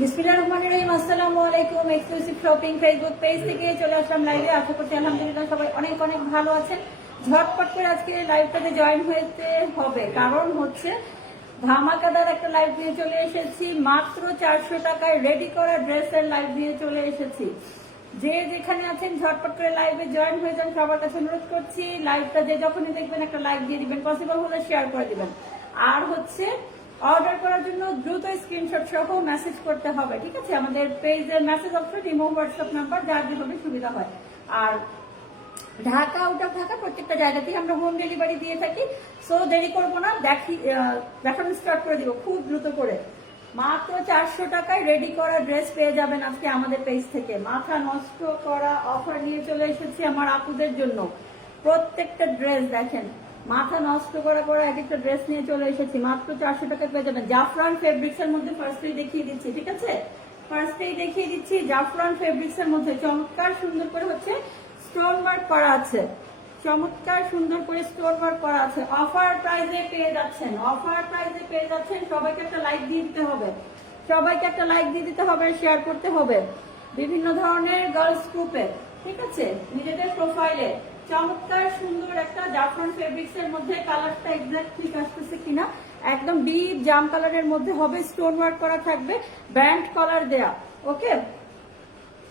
বিসমিল্লাহির রহমানির রহিম। আসসালামু আলাইকুম। এক্সক্লুসিভ শপিং ফেসবুক পেজ থেকে চলে আসলাম লাইভে। আশা করছি আলহামদুলিল্লাহ সবাই অনেক অনেক ভালো আছেন। ঝটপট করে আজকে লাইভটাতে জয়েন হতে হবে, কারণ হচ্ছে ধামাকাদার একটা লাইভ নিয়ে চলে এসেছি। মাত্র 400 টাকায় রেডি করা ড্রেসের লাইভ নিয়ে চলে এসেছি। যে যেখানে আছেন ঝটপট করে লাইভে জয়েন হয়ে যান। সবার কাছে অনুরোধ করছি, লাইভটা যে যখনই দেখবেন একটা লাইক দিয়ে দিবেন, পসিবল হলে শেয়ার করে দিবেন। আর হচ্ছে অর্ডার করার জন্য দ্রুত স্ক্রিনশট সহ মেসেজ করতে হবে, ঠিক আছে? আমাদের পেজের message option, imo, WhatsApp number, যার যেভাবে সুবিধা হয়। আর ঢাকা, আউট অফ ঢাকা প্রত্যেকটা জায়গাতেই আমরা হোম ডেলিভারি দিয়ে থাকি। সো দেরি করবো না, দেখানো স্টার্ট করে দিব খুব দ্রুত করে। মাত্র 400 টাকায় রেডি করা ড্রেস পেয়ে যাবেন আজকে আমাদের পেজ থেকে। মাথা নষ্ট করা অফার নিয়ে চলে এসেছি আমার আপুদের জন্য। প্রত্যেকটা ড্রেস দেখেন, মাথা নষ্ট করা এক একটা ড্রেস নিয়ে চলে এসেছি। মাত্র 400 টাকায় পেয়ে যাবেন। জাফরান ফেব্রিক্স এর মধ্যে ফার্স্টেই দেখিয়ে দিচ্ছি, ঠিক আছে? ফার্স্টেই দেখিয়ে দিচ্ছি জাফরান ফেব্রিক্স এর মধ্যে চমৎকার সুন্দর করে হচ্ছে স্টোন ওয়ার্ক করা আছে। চমৎকার সুন্দর করে স্টোন ওয়ার্ক করা আছে। অফার প্রাইসে পেয়ে যাচ্ছেন, অফার প্রাইসে পেয়ে যাচ্ছেন। সবাইকে একটা লাইক দিয়ে দিতে হবে, সবাইকে একটা লাইক দিয়ে দিতে হবে, শেয়ার করতে হবে বিভিন্ন ধরনের গার্লস গ্রুপে, ঠিক আছে? নিজেদের প্রোফাইলে চমৎকার সুন্দর একটা জাফরান ফেব্রিক্স এর মধ্যে। কালারটা এক্সাক্ট ঠিক আসতেছে কিনা, একদম ডিপ জাম কালারের মধ্যে হবে। স্টোন ওয়ার্ক করা থাকবে, ব্যান্ড কলার দেয়া, ওকে?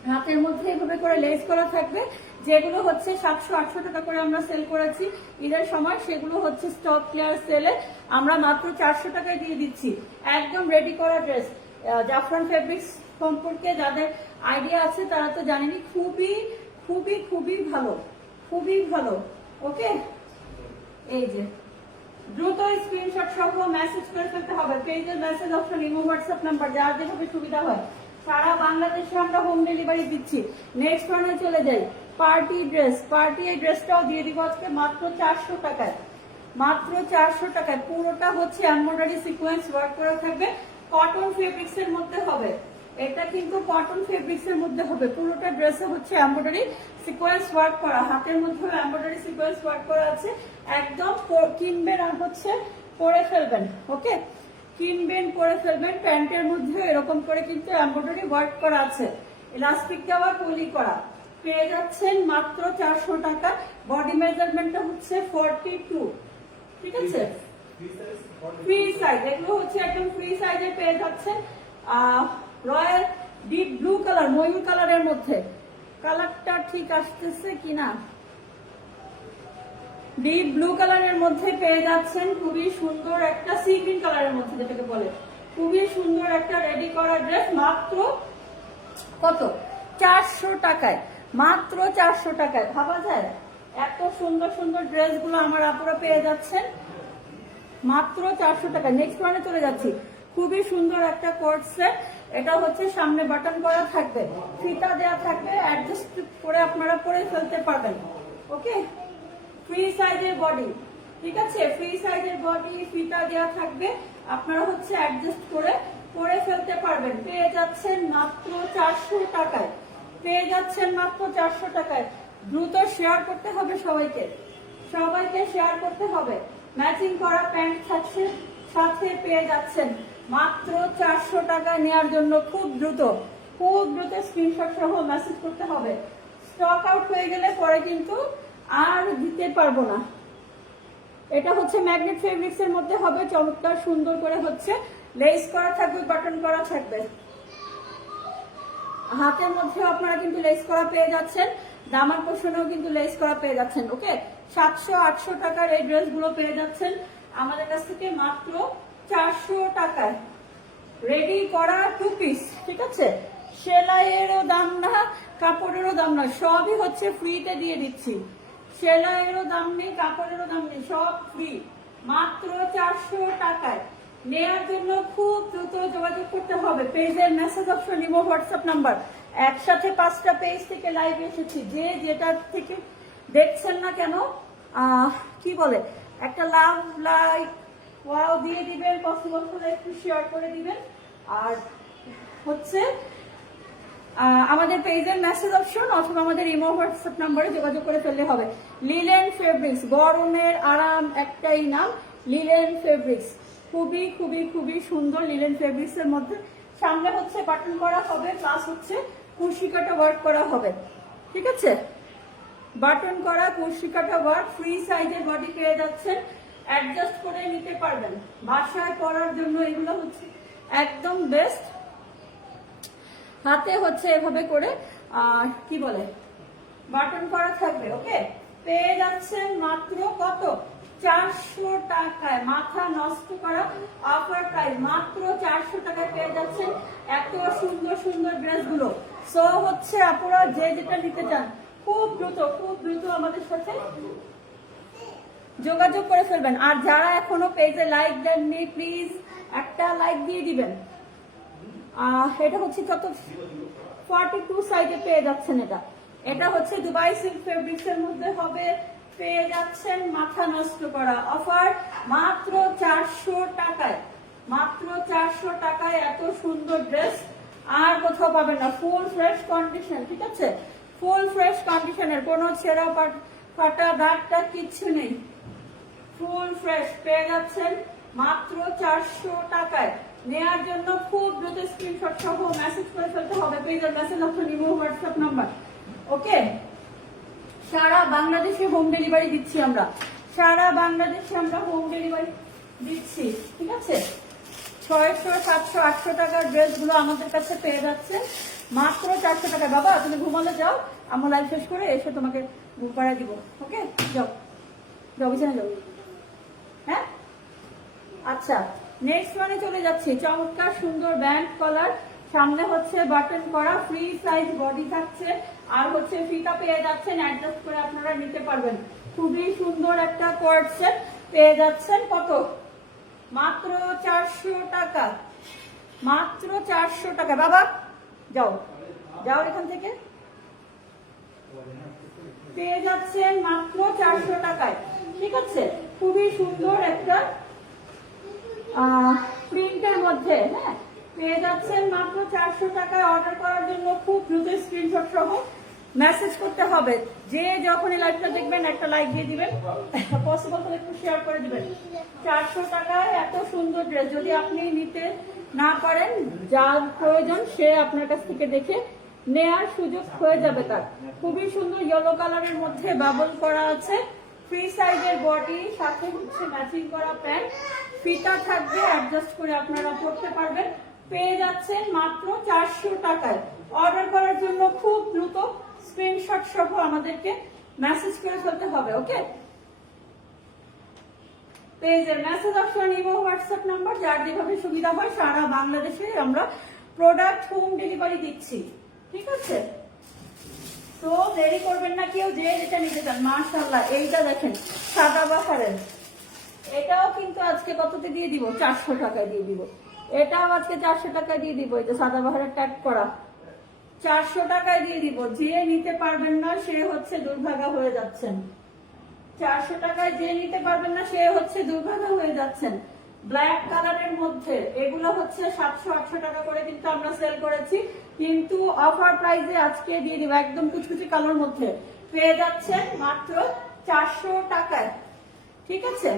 হাতের মধ্যে এভাবে করে লেস করা থাকবে। যেগুলো হচ্ছে 700-800 টাকা করে আমরা সেল করেছি ঈদের সময়, সেগুলো হচ্ছে স্টক ক্লিয়ার সেলে আমরা মাত্র 400 টাকায় দিয়ে দিচ্ছি। একদম রেডি করা ড্রেস। জাফরান ফেব্রিক্স সম্পর্কে যাদের আইডিয়া আছে তারা তো জানেনি, খুবই খুবই খুবই ভালো, খুবই ভালো, ওকে? এই যে দ্রুত স্ক্রিনশট সহ মেসেজ করে ফেলতে হবে। পেজের message option, imo, WhatsApp number, যার যেভাবে সুবিধা হয়। সারা বাংলাদেশে আমরা হোম ডেলিভারি দিচ্ছি। নেক্সট ওয়ানে চলে যাই, পার্টি ড্রেস। পার্টি এই ড্রেসটাও দিয়ে দিব আজকে মাত্র 400 টাকায়। মাত্র 400 টাকায় পুরোটা হচ্ছে এমব্রয়ডারি সিকোয়েন্স ওয়ার্ক করা থাকবে। কটন ফেব্রিক্স এর মধ্যে হবে, এটা কিন্তু কটন ফেব্রিক্স এর মধ্যে হবে। পুরোটা ড্রেসে হচ্ছে এমব্রয়ডারি সিকোয়েন্স ওয়ার্ক করা, হাতের মধ্যে এমব্রয়ডারি সিকোয়েন্স ওয়ার্ক করা আছে। একদম কিনবেন আর হচ্ছে পরে ফেলবেন, ওকে? কিনবেন পরে ফেলবেন। প্যান্টের মধ্যে এরকম করে কিন্তু এমব্রয়ডারি ওয়ার্ক করা আছে, ইলাস্টিক দেওয়া, পলি করা। পেয়ে যাচ্ছেন মাত্র 400 টাকা। বডি মেজারমেন্টটা হচ্ছে 42, ঠিক আছে? ফ্রি সাইজ, এগুলো হচ্ছে একদম ফ্রি সাইজে পেয়ে যাচ্ছেন। রয়্যাল ডিপ ব্লু কালার, ময়ূর কালারের মধ্যে। কালারটা ঠিক আসতেছে কিনা, ডিপ ব্লু কালারের মধ্যে পেয়ে যাচ্ছেন। খুবই সুন্দর একটা সি গ্রিন কালারের মধ্যে, যেটাকে বলে খুবই সুন্দর একটা রেডি করা ড্রেস। মাত্র কত? 400 টাকায়, মাত্র 400 টাকায়। ভাবা যায় এত সুন্দর সুন্দর ড্রেসগুলো আমার আপুরা পেয়ে যাচ্ছেন মাত্র 400 টাকা। নেক্সট ওয়ানে চলে যাচ্ছি। খুবই সুন্দর একটা কোট সেট। এটা হচ্ছে সামনে বাটন করা থাকবে, ফিতা দেওয়া থাকবে, অ্যাডজাস্ট করে আপনারা পরে ফেলতে পারবেন, ওকে? ফ্রি সাইজের বডি, ঠিক আছে? ফ্রি সাইজের বডি, ফিতা দেওয়া থাকবে, আপনারা হচ্ছে অ্যাডজাস্ট করে পরে ফেলতে পারবেন। পেয়ে যাচ্ছেন মাত্র 400 টাকায়, পেয়ে যাচ্ছেন মাত্র 400 টাকায়। দ্রুত শেয়ার করতে হবে সবাইকে, সবাইকে শেয়ার করতে হবে। ম্যাচিং করা প্যান্ট থাকছে সাথে, পেয়ে যাচ্ছেন মাত্র 400 টাকা। নেওয়ার জন্য খুব দ্রুত স্ক্রিনশট সহ মেসেজ করতে হবে। স্টক আউট হয়ে গেলে পরে কিন্তু আর দিতে পারবো না। এটা হচ্ছে ম্যাগনেট ফেব্রিক্স এর মধ্যে হবে। চমৎকার সুন্দর করে হচ্ছে লেস করা থাকবে, বাটন করা থাকবে। হাতের মধ্যে আপনারা কিন্তু লেস করা পেয়ে যাচ্ছেন, দামার পোর্শনেও কিন্তু লেস করা পেয়ে যাচ্ছেন, ওকে? 700-800 টাকার এই ড্রেসগুলো পেয়ে যাচ্ছেন আমাদের কাছ থেকে মাত্র 400 টাকায়। রেডি করা 2 পিস, ঠিক আছে? সেলাইয়েরও দাম না, কাপড়েরও দাম না, সবই হচ্ছে ফ্রিতে দিয়ে দিচ্ছি। সেলাইয়েরও দাম নেই, কাপড়েরও দাম নেই, সব ফ্রি। মাত্র 400 টাকায়। নেওয়ার জন্য খুব দ্রুত যোগাযোগ করতে হবে। পেজের message option, imo, WhatsApp number. একসাথে 5টা পেজ থেকে লাইভ এসেছি। যে যেটা থেকে দেখছেন না কেন, কি বলে, একটা লাভ, লাইক, ওয়াও দিয়ে দিবেন। পসিবল হলে একটু শেয়ার করে দিবেন। আর হচ্ছে আমাদের পেজের মেসেজ অপশন অথবা আমাদের ইমো, হোয়াটসঅ্যাপ নাম্বারে যোগাযোগ করে ফেললে হবে। লিলেন ফেব্রিক্স, গরমের আরাম একটাই নাম, লিলেন ফেব্রিক্স। খুবই খুবই খুবই সুন্দর লিলেন ফেব্রিক্স এর মধ্যে সামনে হচ্ছে বাটন করা হবে, প্লাস হচ্ছে কুশি কাটা ওয়ার্ক করা হবে, ঠিক আছে? বাটন করা কুশি কাটা ওয়ার্ক, ফ্রি সাইজের বডি পেয়ে যাচ্ছেন, অ্যাডজাস্ট করে নিতে পারবেন বাসায় পরার জন্য। এগুলো হচ্ছে একদম বেস্ট। হাতে হচ্ছে এভাবে করে কি বলে বাটন করা থাকবে, ওকে? পেয়ে যাচ্ছেন মাত্র কত? 400 টাকায়। মাথা নষ্ট করা অফার প্রাইস, মাত্র 400 টাকায় পেয়ে যাচ্ছেন এত সুন্দর সুন্দর ড্রেসগুলো। সো হচ্ছে আপনারা যে যেটা নিতে চান খুব দ্রুত আমাদের সাথে যোগাযোগ করে ফেলবেন। আর যারা এখনো পেজে লাইক দেননি প্লিজ একটা লাইক দিয়ে দিবেন। এটা হচ্ছে কত? 42 সাইজে পেয়ে যাচ্ছেন। এটা হচ্ছে দুবাই সিল্ক ফেব্রিক্স এর মধ্যে হবে, পেয়ে যাচ্ছেন মাথা নষ্ট করা অফার মাত্র 400 টাকায়। মাত্র 400 টাকায় এত সুন্দর ড্রেস আর কোথাও পাবেন না। ফুল ফ্রেশ কন্ডিশন, ঠিক আছে? ফুল ফ্রেশ কন্ডিশনের, কোনো ছেঁড়া ফাটা দাগটা কিচ্ছু নেই, ফুল ফ্রেশ পেয়ে যাচ্ছেন মাত্র 400 টাকায়। নেয়ার জন্য খুব দ্রুত স্ক্রিনশট সহ মেসেজ করে ফেলতে হবে। পেজের মেসেজ অপশন নিব, হোয়াটসঅ্যাপ নাম্বার, ওকে? সারা বাংলাদেশে হোম ডেলিভারি দিচ্ছি আমরা, সারা বাংলাদেশে আমরা হোম ডেলিভারি দিচ্ছি, ঠিক আছে? 600, 700, 800 টাকার ড্রেসগুলো আমাদের কাছে পেয়ে যাচ্ছে মাত্র 400 টাকা। বাবা তুমি ঘুমালে যাও, আমার লাইভ শেষ করে এসে তোমাকে ঘুম পাড়া দিব, ওকে? যাও যাও, বিছানা যাও, হ্যাঁ? আচ্ছা, নেক্সট ওয়ানে চলে যাচ্ছি। চমৎকার সুন্দর ব্যান্ড কলার, সামনে হচ্ছে বাটন করা, ফ্রি সাইজ বডি থাকছে, আর হচ্ছে ফিতা পেয়ে যাচ্ছেন, অ্যাডজাস্ট করে আপনারা নিতে পারবেন। খুবই সুন্দর একটা কোয়ার্ড সেট পেয়ে যাচ্ছেন কত? মাত্র 400 টাকা। মাত্র 400 টাকা। বাবা যাও যাও এখান থেকে, পেয়ে যাচ্ছেন মাত্র 400 টাকায়, ঠিক আছে? খুবই সুন্দর একটা প্রিন্টের মধ্যে, হ্যাঁ, পেয়ে যাচ্ছেন মাত্র 400 টাকায়। অর্ডার করার জন্য খুব দ্রুত স্ক্রিনশট সহ মেসেজ করতে হবে। যে যখনই লাইভটা দেখবেন একটা লাইক দিয়ে দিবেন, পসিবল হলে একটু শেয়ার করে দিবেন। 400 টাকায় এত সুন্দর ড্রেস যদি আপনি নিতে না পারেন, যার প্রয়োজন সে আপনার কাছ থেকে দেখে নেয়ার সুযোগ হয়ে যাবে তার। খুবই সুন্দর ইয়েলো কালারের মধ্যে বাবল করা আছে, ফ্রি সাইজের বডি, সাথে হচ্ছে ম্যাচিং করা প্যান্ট, ফিতা থাকবে, অ্যাডজাস্ট করে আপনারা পড়তে পারবেন। পেয়ে যাচ্ছেন মাত্র 400 টাকায়। অর্ডার করার জন্য খুব দ্রুত স্ক্রিনশট সহ আমাদেরকে মেসেজ করে ফেলতে হবে, ওকে? পেজের মেসেজ অপশন এবং হোয়াটসঅ্যাপ নাম্বার, যার যেভাবে সুবিধা হয়, সারা বাংলাদেশে আমরা প্রোডাক্ট হোম ডেলিভারি দিচ্ছি, ঠিক আছে? তো দেরি করবেন না কেউ, যে যেটা নিতে চান। মাশাআল্লাহ, এইটা দেখেন সাদাবাহারের, এটাও কিন্তু আজকে কততে দিয়ে দিব? 400 টাকায় দিয়ে দিব। এটাও আজকে 400 টাকায় দিয়ে দিব। এটা সাদাবাহারের ট্যাগ করা, 400 টাকায় দিয়ে দিব। যে নিতে পারবেন না সে হচ্ছে দুর্ভাগা হয়ে যাচ্ছেন। 400 টাকায় যে নিতে পারবেন না সে হচ্ছে দুর্ভাগা হয়ে যাচ্ছেন। ব্ল্যাক কালারের মধ্যে এগুলো হচ্ছে 700-800 টাকা করে কিন্তু আমরা সেল করেছি, কিন্তু অফার প্রাইসে আজকে দিয়ে দিব একদম কুচকুচি কালোর মধ্যে। পেয়ে যাচ্ছেন মাত্র 400 টাকায়, ঠিক আছে?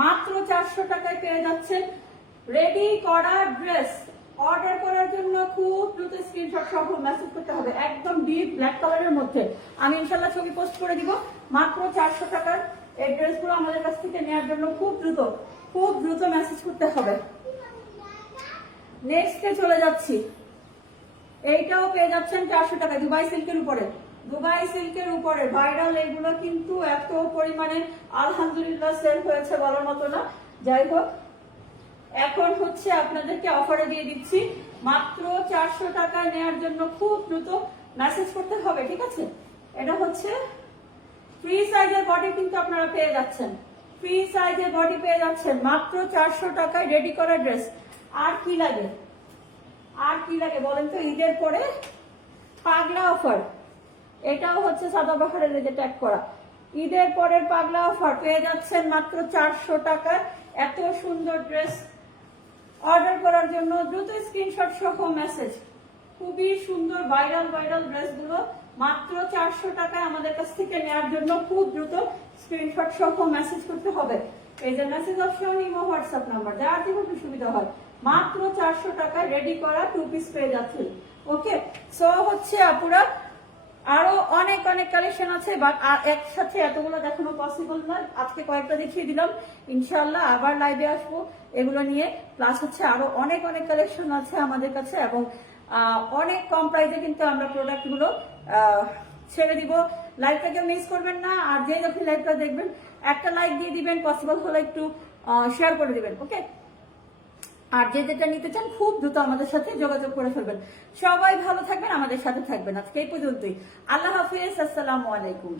মাত্র 400 টাকায় পেয়ে যাচ্ছেন রেডি করা ড্রেস। অর্ডার করার জন্য খুব দ্রুত স্ক্রিনশট সহ মেসেজ করতে হবে, একদম ডিপ ব্ল্যাক কালারের মধ্যে। আমি ইনশাল্লাহ ছবি পোস্ট করে দিব। মাত্র 400 টাকার এই ড্রেসগুলো আমাদের কাছ থেকে নেওয়ার জন্য খুব দ্রুত মেসেজ করতে হবে। নেক্সটে চলে যাচ্ছি। এইটাও পেয়ে যাচ্ছেন 400 টাকায়, দুবাই সিল্কের উপরে। দুবাই সিল্কের উপরে ভাইরাল এগুলো কিন্তু এত পরিমাণে আলহামদুলিল্লাহ সেল হয়েছে বলার মতো না। যাই হোক, এখন হচ্ছে আপনাদেরকে অফারে দিয়ে দিচ্ছি মাত্র 400 টাকায়। নেওয়ার জন্য খুব দ্রুত মেসেজ করতে হবে, ঠিক আছে? এটা হচ্ছে ফ্রি সাইজের বডি কিন্তু আপনারা পেয়ে যাচ্ছেন, ফ্রি সাইজের বডি পেয়ে যাচ্ছেন মাত্র 400 টাকায় রেডি করা ড্রেস। আর কি লাগে, আর কি লাগে বলেন তো? ঈদের পরে পাগলা অফার, এটাও হচ্ছে সাদাবাহারের যে ট্যাগ করা। ঈদের পরের পাগলা অফার পেয়ে যাচ্ছেন মাত্র 400 টাকায় এত সুন্দর ড্রেস। অর্ডার করার জন্য দ্রুত স্ক্রিনশট সহ মেসেজ। খুবই সুন্দর ভাইরাল ড্রেসগুলো মাত্র 400 টাকায় আমাদের কাছ থেকে নেওয়ার জন্য খুব দ্রুত স্ক্রিনশট সহ মেসেজ করতে হবে। এই যে message option imo WhatsApp number, যার যেভাবে সুবিধা হয় মাত্র 400 টাকায় রেডি করা 2 পিস পেয়ে যাচ্ছেন। ওকে, সো হচ্ছে আপুরা আরো অনেক অনেক কালেকশন আছে, বাট একসাথে এতগুলো দেখানো পসিবল না। আজকে কয়েকটা দেখিয়ে দিলাম, ইনশাআল্লাহ আবার লাইভে আসবো এগুলো নিয়ে। প্লাস হচ্ছে আরো অনেক অনেক কালেকশন আছে আমাদের কাছে, এবং অনেক কম প্রাইসে কিন্তু আমরা প্রোডাক্ট গুলো ছেড়ে দিব। লাইভটাকে মিস করবেন না, আর যে যখন লাইভটা দেখবেন একটা লাইক দিয়ে দিবেন, পসিবল হলে একটু শেয়ার করে দিবেন। ওকে, আর যে যেটা নিতে চান খুব দ্রুত আমাদের সাথে যোগাযোগ করে ফেলবেন। সবাই ভালো থাকবেন, আমাদের সাথে থাকবেন। আজকে এই পর্যন্তই। আল্লাহ হাফিজ, আসসালামু আলাইকুম।